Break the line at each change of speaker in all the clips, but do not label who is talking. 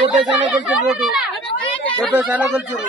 డెబ్బై చాలా గెలిచారు ఓటు డెబ్బై చాలా గెలిచారు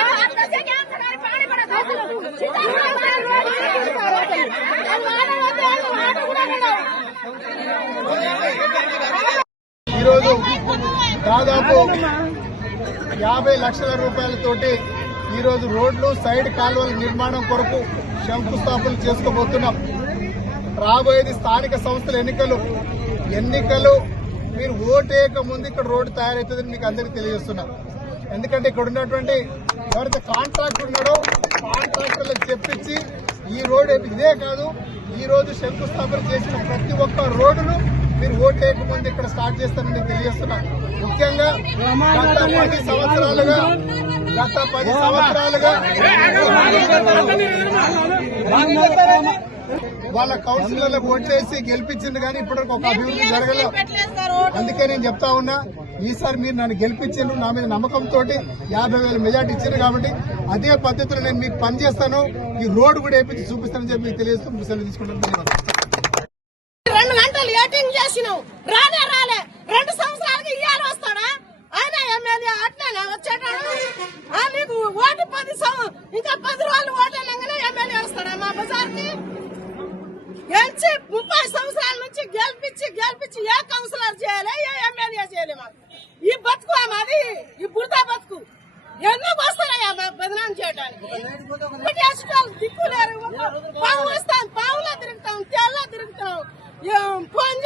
దాదాపు యాభై లక్షల రూపాయలతోటి ఈరోజు రోడ్లు సైడ్ కాలువల నిర్మాణం కొరకు శంకుస్థాపన చేసుకోబోతున్నాం. రాబోయేది స్థానిక సంస్థల ఎన్నికలు. ఎన్నికలు మీరు ఓటేయక ముందు ఇక్కడ రోడ్డు తయారవుతుందని మీకు అందరికీ తెలియజేస్తున్నారు ఎందుకంటే ఇక్కడ ఉన్నటువంటి ఎవరైతే కాంట్రాక్ట్ ఉన్నాడో కాంట్రాక్టర్లకు చెప్పించి ఈ రోడ్డు ఇదే కాదు ఈ రోజు శంకుస్థాపన చేసిన ప్రతి ఒక్క రోడ్డును మీరు ఓటేయక ముందు ఇక్కడ స్టార్ట్ చేస్తారని నేను తెలియజేస్తున్నా. ముఖ్యంగా గత పది సంవత్సరాలుగా గత పది సంవత్సరాలుగా వాళ్ళ కౌన్సిలర్లకు ఓట్లేసి గెలిపించింది కానీ ఇప్పటివరకు ఒక అభివృద్ధి జరగలేదు. అందుకే నేను చెప్తా ఉన్నా ఈసారి మీరు నన్ను గెలిపించారు నా మీద నమ్మకంతో యాభై వేల మెజార్టీ ఇచ్చారు కాబట్టి అదే పద్ధతిలో నేను మీకు పనిచేస్తాను. ఈ రోడ్డు కూడా వేపించి చూపిస్తానని చెప్పి తెలియజేస్తూ సెలవు తీసుకుంటాను
రానే రాలే రెండు సంవత్సరాలకి ఇయ్యాలి వస్తాడా? ఆయన ఎమ్మెల్యే అట్లనే వచ్చేటాడు? నీకు ఓటు పది ఇంకా పది రోజులు ఓటేలంగానే ఎమ్మెల్యే వస్తాడా మా బజార్కి? గెలిచి ముప్పై సంవత్సరాల నుంచి గెలిపించి గెలిపించి ఏ కౌన్సిలర్ చేయాలి ఏ ఎమ్మెల్యే చేయాలి మాకు? ఈ బతుకు మాది ఈ బురద బతుకు. ఎందుకు వస్తారయ్యా మాకు బదనాం చేయడానికి దిక్కు లేరు. పాము వస్తాను తిరుగుతాం తెల్ల తిరుగుతాం. ఫోన్